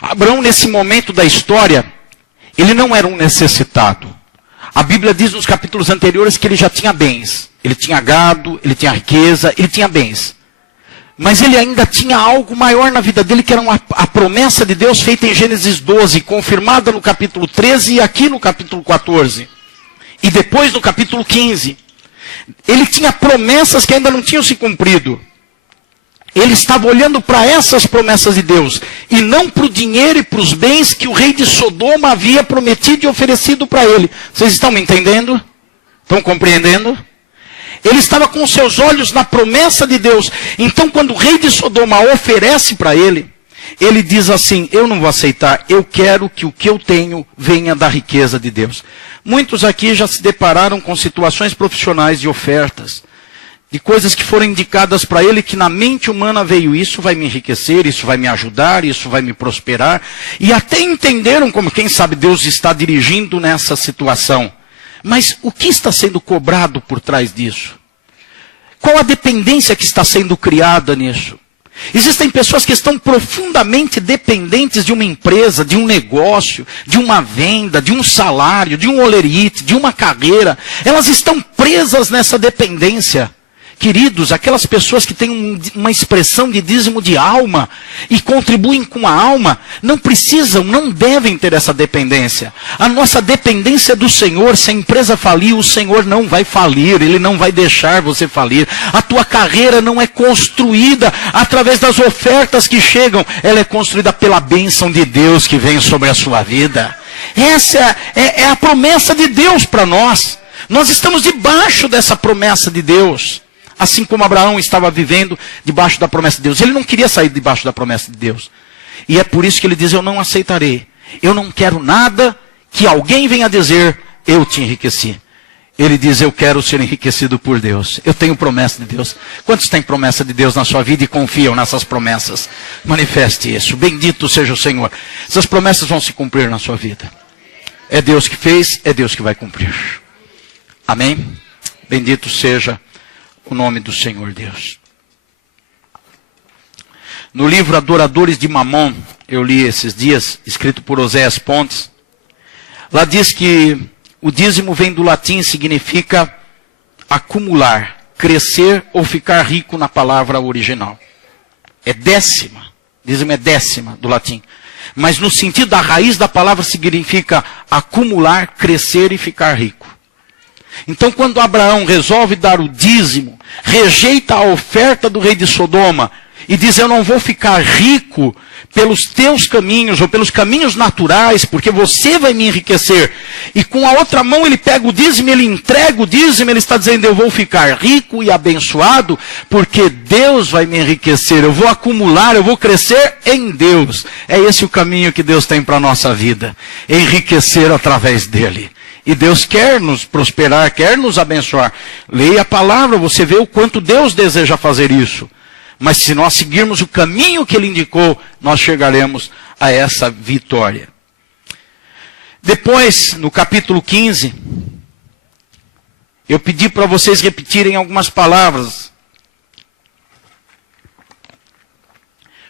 Abraão, nesse momento da história, ele não era um necessitado. A Bíblia diz nos capítulos anteriores que ele já tinha bens. Ele tinha gado, ele tinha riqueza, ele tinha bens. Mas ele ainda tinha algo maior na vida dele, que era a promessa de Deus feita em Gênesis 12, confirmada no capítulo 13 e aqui no capítulo 14. E depois no capítulo 15. Ele tinha promessas que ainda não tinham se cumprido. Ele estava olhando para essas promessas de Deus, e não para o dinheiro e para os bens que o rei de Sodoma havia prometido e oferecido para ele. Vocês estão me entendendo? Estão compreendendo? Ele estava com seus olhos na promessa de Deus. Então, quando o rei de Sodoma oferece para ele, ele diz assim, eu não vou aceitar, eu quero que o que eu tenho venha da riqueza de Deus. Muitos aqui já se depararam com situações profissionais de ofertas, de coisas que foram indicadas para ele, que na mente humana veio, isso vai me enriquecer, isso vai me ajudar, isso vai me prosperar. E até entenderam como, quem sabe, Deus está dirigindo nessa situação. Mas o que está sendo cobrado por trás disso? Qual a dependência que está sendo criada nisso? Existem pessoas que estão profundamente dependentes de uma empresa, de um negócio, de uma venda, de um salário, de um holerite, de uma carreira. Elas estão presas nessa dependência. Queridos, aquelas pessoas que têm uma expressão de dízimo de alma e contribuem com a alma, não precisam, não devem ter essa dependência. A nossa dependência é do Senhor. Se a empresa falir, o Senhor não vai falir, Ele não vai deixar você falir. A tua carreira não é construída através das ofertas que chegam, ela é construída pela bênção de Deus que vem sobre a sua vida. Essa é a promessa de Deus para nós. Nós estamos debaixo dessa promessa de Deus. Assim como Abraão estava vivendo debaixo da promessa de Deus. Ele não queria sair debaixo da promessa de Deus. E é por isso que ele diz, eu não aceitarei. Eu não quero nada que alguém venha dizer, eu te enriqueci. Ele diz, eu quero ser enriquecido por Deus. Eu tenho promessa de Deus. Quantos têm promessa de Deus na sua vida e confiam nessas promessas? Manifeste isso. Bendito seja o Senhor. Essas promessas vão se cumprir na sua vida. É Deus que fez, é Deus que vai cumprir. Amém? Bendito seja o nome do Senhor Deus. No livro Adoradores de Mamon, eu li esses dias, escrito por Oséias Pontes, lá diz que o dízimo vem do latim e significa acumular, crescer ou ficar rico na palavra original. É décima, dízimo é décima do latim. Mas no sentido da raiz da palavra significa acumular, crescer e ficar rico. Então, quando Abraão resolve dar o dízimo, rejeita a oferta do rei de Sodoma e diz, eu não vou ficar rico pelos teus caminhos ou pelos caminhos naturais, porque você vai me enriquecer. E com a outra mão ele pega o dízimo, ele entrega o dízimo, ele está dizendo, eu vou ficar rico e abençoado, porque Deus vai me enriquecer, eu vou acumular, eu vou crescer em Deus. É esse o caminho que Deus tem para a nossa vida, enriquecer através dele. E Deus quer nos prosperar, quer nos abençoar. Leia a palavra, você vê o quanto Deus deseja fazer isso. Mas se nós seguirmos o caminho que Ele indicou, nós chegaremos a essa vitória. Depois, no capítulo 15, eu pedi para vocês repetirem algumas palavras.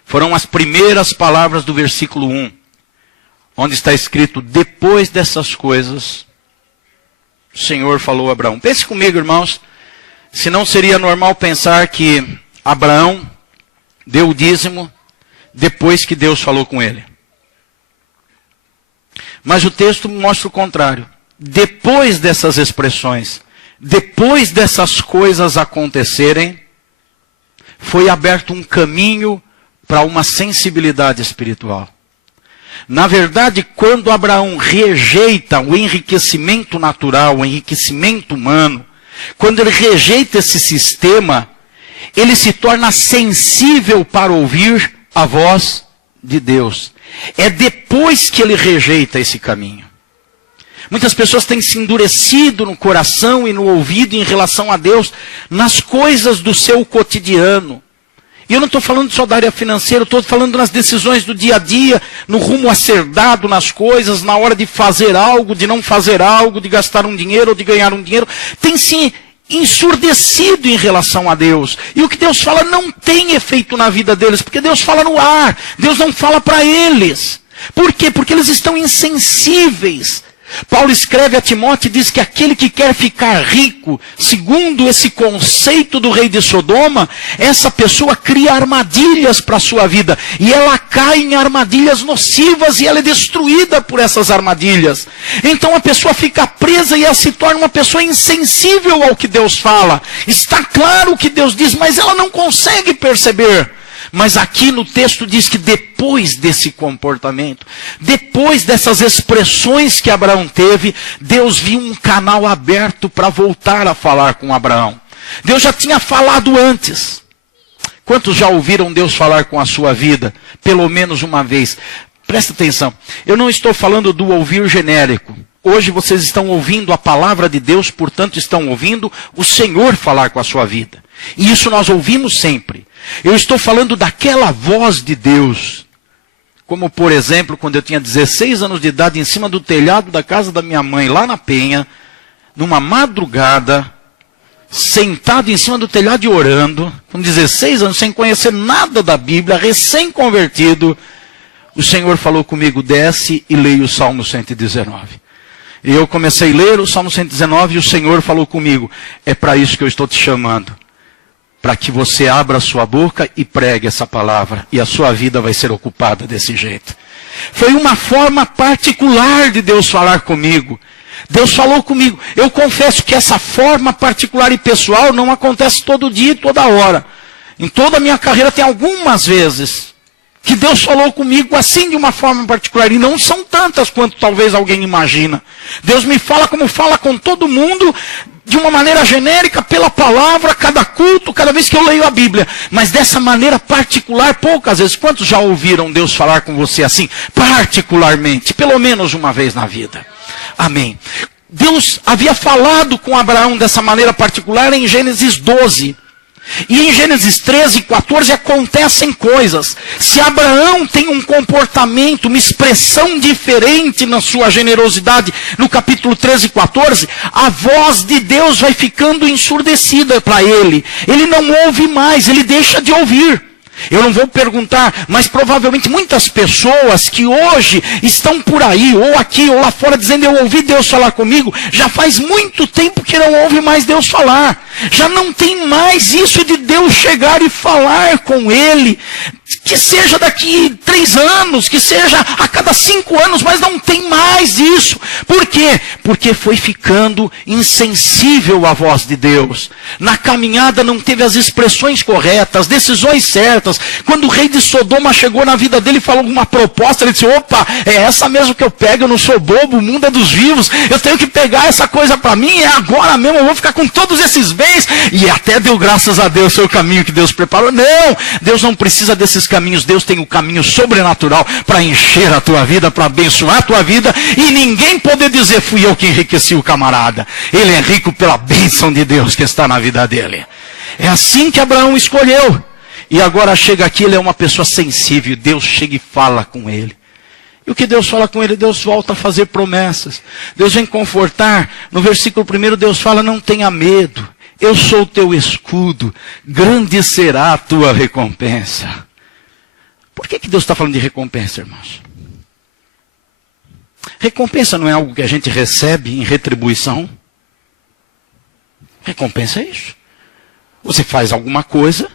Foram as primeiras palavras do versículo 1, onde está escrito, depois dessas coisas, o Senhor falou a Abraão. Pense comigo, irmãos, se não seria normal pensar que Abraão deu o dízimo depois que Deus falou com ele. Mas o texto mostra o contrário. Depois dessas expressões, depois dessas coisas acontecerem, foi aberto um caminho para uma sensibilidade espiritual. Na verdade, quando Abraão rejeita o enriquecimento natural, o enriquecimento humano, quando ele rejeita esse sistema, ele se torna sensível para ouvir a voz de Deus. É depois que ele rejeita esse caminho. Muitas pessoas têm se endurecido no coração e no ouvido em relação a Deus, nas coisas do seu cotidiano. E eu não estou falando só da área financeira, eu estou falando nas decisões do dia a dia, no rumo a ser dado nas coisas, na hora de fazer algo, de não fazer algo, de gastar um dinheiro ou de ganhar um dinheiro. Tem se ensurdecido em relação a Deus. E o que Deus fala não tem efeito na vida deles, porque Deus fala no ar, Deus não fala para eles. Por quê? Porque eles estão insensíveis. Paulo escreve a Timóteo e diz que aquele que quer ficar rico, segundo esse conceito do rei de Sodoma, essa pessoa cria armadilhas para a sua vida. E ela cai em armadilhas nocivas e ela é destruída por essas armadilhas. Então a pessoa fica presa e ela se torna uma pessoa insensível ao que Deus fala. Está claro o que Deus diz, mas ela não consegue perceber. Mas aqui no texto diz que depois desse comportamento, depois dessas expressões que Abraão teve, Deus viu um canal aberto para voltar a falar com Abraão. Deus já tinha falado antes. Quantos já ouviram Deus falar com a sua vida? Pelo menos uma vez. Presta atenção, eu não estou falando do ouvir genérico. Hoje vocês estão ouvindo a palavra de Deus, portanto estão ouvindo o Senhor falar com a sua vida. E isso nós ouvimos sempre. Eu estou falando daquela voz de Deus. Como, por exemplo, quando eu tinha 16 anos de idade, em cima do telhado da casa da minha mãe, lá na Penha, numa madrugada, sentado em cima do telhado e orando, com 16 anos, sem conhecer nada da Bíblia, recém-convertido, o Senhor falou comigo, desce e leia o Salmo 119. E eu comecei a ler o Salmo 119 e o Senhor falou comigo, é para isso que eu estou te chamando. Para que você abra a sua boca e pregue essa palavra. E a sua vida vai ser ocupada desse jeito. Foi uma forma particular de Deus falar comigo. Deus falou comigo. Eu confesso que essa forma particular e pessoal não acontece todo dia e toda hora. Em toda a minha carreira tem algumas vezes que Deus falou comigo assim de uma forma particular. E não são tantas quanto talvez alguém imagina. Deus me fala como fala com todo mundo, de uma maneira genérica, pela palavra, cada culto, cada vez que eu leio a Bíblia. Mas dessa maneira particular, poucas vezes. Quantos já ouviram Deus falar com você assim, particularmente? Pelo menos uma vez na vida. Amém. Deus havia falado com Abraão dessa maneira particular em Gênesis 12. E em Gênesis 13 e 14 acontecem coisas. Se Abraão tem um comportamento, uma expressão diferente na sua generosidade, no capítulo 13 e 14, a voz de Deus vai ficando ensurdecida para ele. Ele não ouve mais, ele deixa de ouvir. Eu não vou perguntar, mas provavelmente muitas pessoas que hoje estão por aí, ou aqui, ou lá fora, dizendo, eu ouvi Deus falar comigo, já faz muito tempo que não ouve mais Deus falar. Já não tem mais isso de Deus chegar e falar com ele. Que seja daqui 3 anos, que seja a cada 5 anos, mas não tem mais isso. Por quê? Porque foi ficando insensível à voz de Deus. Na caminhada não teve as expressões corretas, as decisões certas. Quando o rei de Sodoma chegou na vida dele e falou uma proposta, ele disse, opa, é essa mesmo que eu pego, eu não sou bobo, o mundo é dos vivos, eu tenho que pegar essa coisa para mim, é agora mesmo, eu vou ficar com todos esses bens. E até deu graças a Deus o caminho que Deus preparou. Não, Deus não precisa desses caminhos, Deus tem o caminho sobrenatural para encher a tua vida, para abençoar a tua vida, e ninguém poder dizer, fui eu que enriqueci o camarada. Ele é rico pela bênção de Deus que está na vida dele. É assim que Abraão escolheu. E agora chega aqui, ele é uma pessoa sensível, Deus chega e fala com ele. E o que Deus fala com ele? Deus volta a fazer promessas. Deus vem confortar. No versículo 1, Deus fala, não tenha medo. Eu sou o teu escudo. Grande será a tua recompensa. Por que Deus está falando de recompensa, irmãos? Recompensa não é algo que a gente recebe em retribuição. Recompensa é isso. Você faz alguma coisa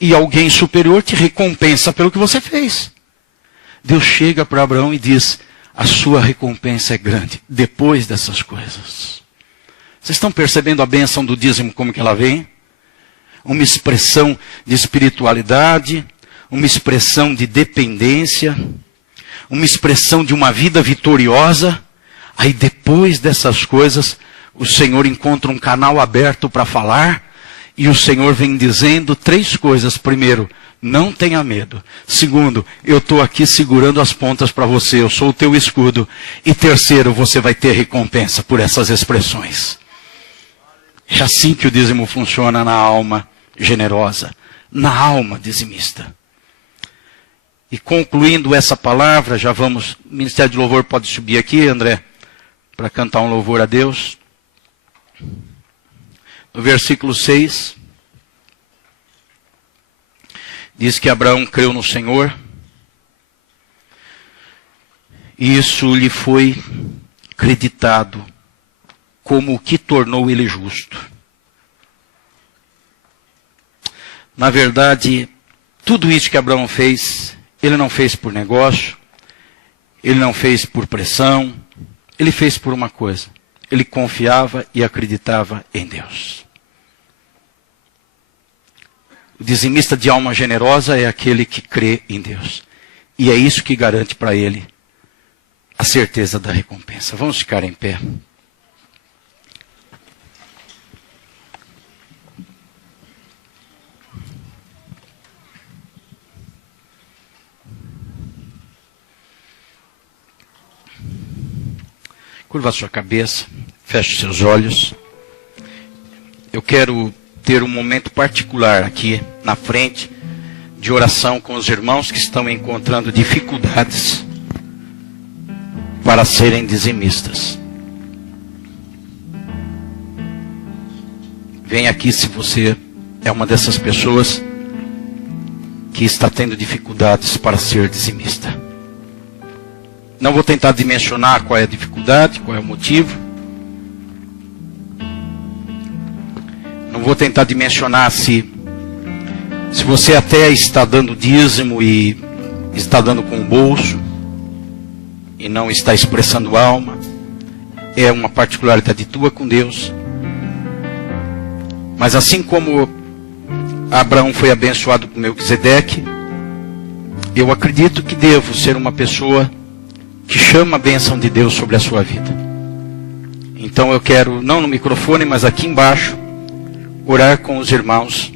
e alguém superior te recompensa pelo que você fez. Deus chega para Abraão e diz, a sua recompensa é grande depois dessas coisas. Vocês estão percebendo a bênção do dízimo como que ela vem? Uma expressão de espiritualidade, uma expressão de dependência, uma expressão de uma vida vitoriosa. Aí depois dessas coisas, o Senhor encontra um canal aberto para falar, e o Senhor vem dizendo 3 coisas. Primeiro, não tenha medo. Segundo, eu estou aqui segurando as pontas para você, eu sou o teu escudo. E terceiro, você vai ter recompensa por essas expressões. É assim que o dízimo funciona na alma generosa, na alma dizimista. E concluindo essa palavra, já vamos, o Ministério de Louvor pode subir aqui, André, para cantar um louvor a Deus. No versículo 6, diz que Abraão creu no Senhor, e isso lhe foi creditado como o que tornou ele justo. Na verdade, tudo isso que Abraão fez, ele não fez por negócio, ele não fez por pressão, ele fez por uma coisa. Ele confiava e acreditava em Deus. O dizimista de alma generosa é aquele que crê em Deus. E é isso que garante para ele a certeza da recompensa. Vamos ficar em pé. Curva a sua cabeça, feche seus olhos. Eu quero ter um momento particular aqui na frente de oração com os irmãos que estão encontrando dificuldades para serem dizimistas. Vem aqui se você é uma dessas pessoas que está tendo dificuldades para ser dizimista. Não vou tentar dimensionar qual é a dificuldade, qual é o motivo. Não vou tentar dimensionar se você até está dando dízimo e está dando com o bolso e não está expressando alma. É uma particularidade tua com Deus. Mas assim como Abraão foi abençoado por Melquisedeque, eu acredito que devo ser uma pessoa que chama a bênção de Deus sobre a sua vida. Então eu quero, não no microfone, mas aqui embaixo, orar com os irmãos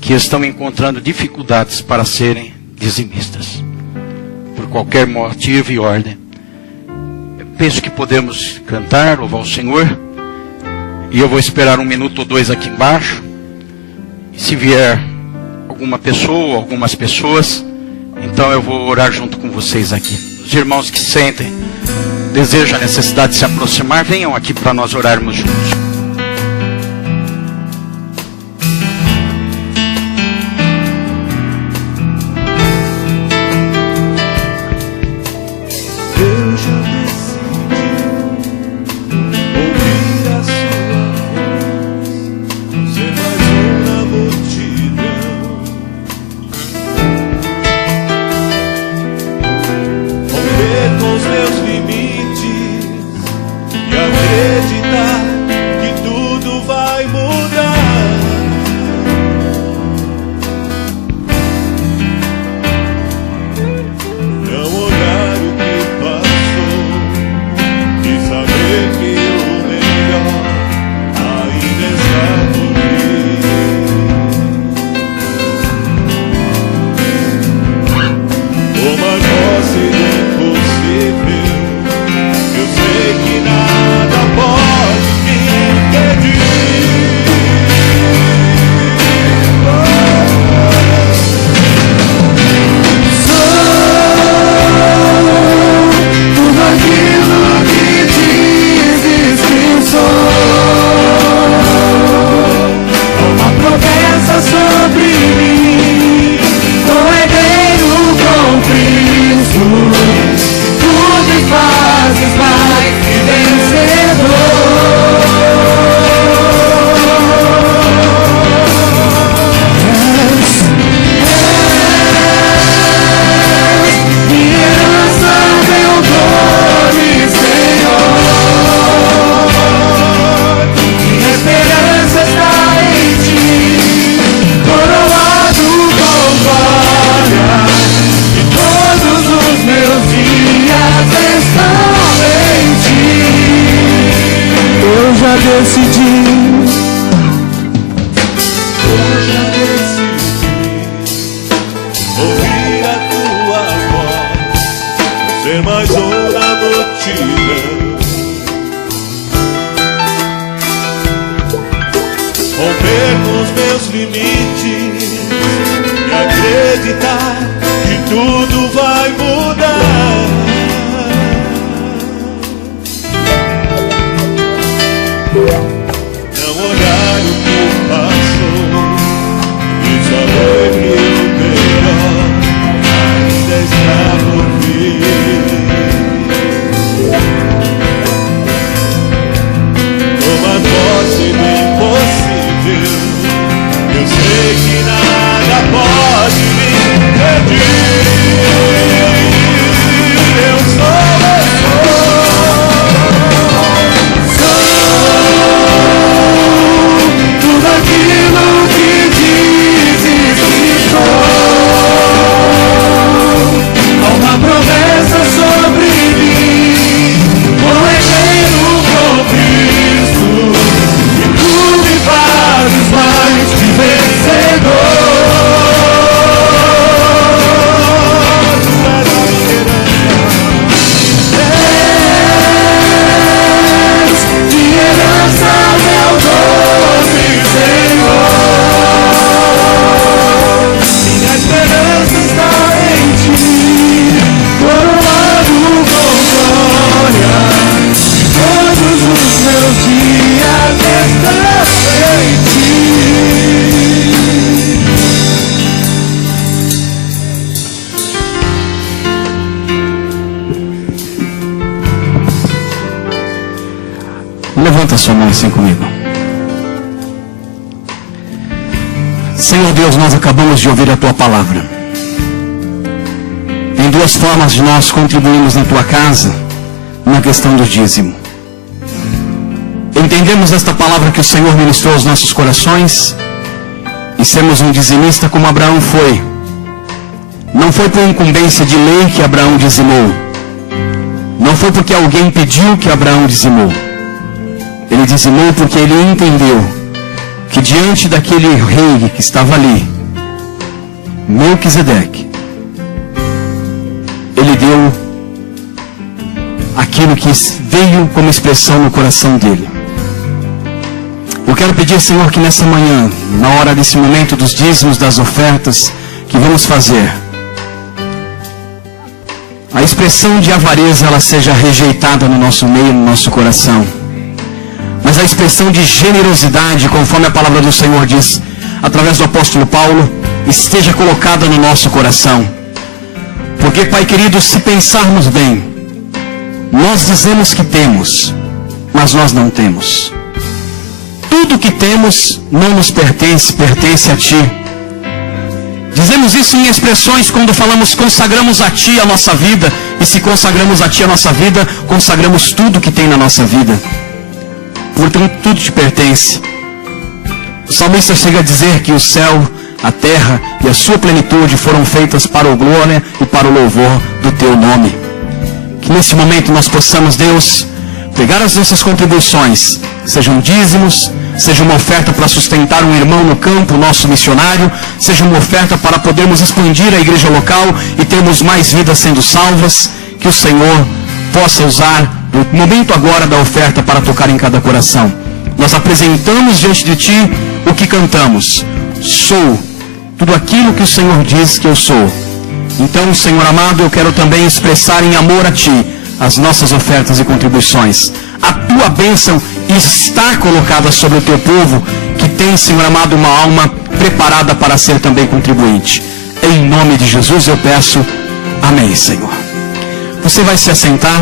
que estão encontrando dificuldades para serem dizimistas, por qualquer motivo e ordem. Eu penso que podemos cantar, louvar o Senhor, e eu vou esperar 1 minuto ou 2 aqui embaixo. E se vier alguma pessoa, algumas pessoas, então eu vou orar junto com vocês aqui. Os irmãos que sentem, desejam a necessidade de se aproximar, venham aqui para nós orarmos juntos. Pode me impedir. sua mão assim comigo. Senhor Deus, nós acabamos de ouvir a Tua palavra. Tem duas formas de nós contribuirmos na Tua casa, na questão do dízimo. Entendemos esta palavra que o Senhor ministrou aos nossos corações e sermos um dizimista como Abraão foi. Não foi por incumbência de lei que Abraão dizimou. Não foi porque alguém pediu que Abraão dizimou. Ele dizimou porque ele entendeu que diante daquele rei que estava ali, Melquisedeque, ele deu aquilo que veio como expressão no coração dele. Eu quero pedir, Senhor, que nessa manhã, na hora desse momento dos dízimos, das ofertas que vamos fazer, a expressão de avareza ela seja rejeitada no nosso meio, no nosso coração. Mas a expressão de generosidade, conforme a palavra do Senhor diz, através do apóstolo Paulo, esteja colocada no nosso coração. Porque, Pai querido, se pensarmos bem, nós dizemos que temos, mas nós não temos. Tudo que temos não nos pertence, pertence a Ti. Dizemos isso em expressões quando falamos consagramos a Ti a nossa vida. E se consagramos a Ti a nossa vida, consagramos tudo que tem na nossa vida. Portanto, tudo te pertence. O salmista chega a dizer que o céu, a terra e a sua plenitude foram feitas para a glória e para o louvor do Teu nome. Que nesse momento nós possamos, Deus, pegar as nossas contribuições, sejam dízimos, seja uma oferta para sustentar um irmão no campo, nosso missionário, seja uma oferta para podermos expandir a igreja local e termos mais vidas sendo salvas, que o Senhor possa usar o momento agora da oferta para tocar em cada coração. Nós apresentamos diante de Ti o que cantamos. Sou tudo aquilo que o Senhor diz que eu sou. Então, Senhor amado, eu quero também expressar em amor a Ti as nossas ofertas e contribuições. A Tua bênção está colocada sobre o Teu povo, que tem, Senhor amado, uma alma preparada para ser também contribuinte. Em nome de Jesus eu peço, amém, Senhor. Você vai se assentar.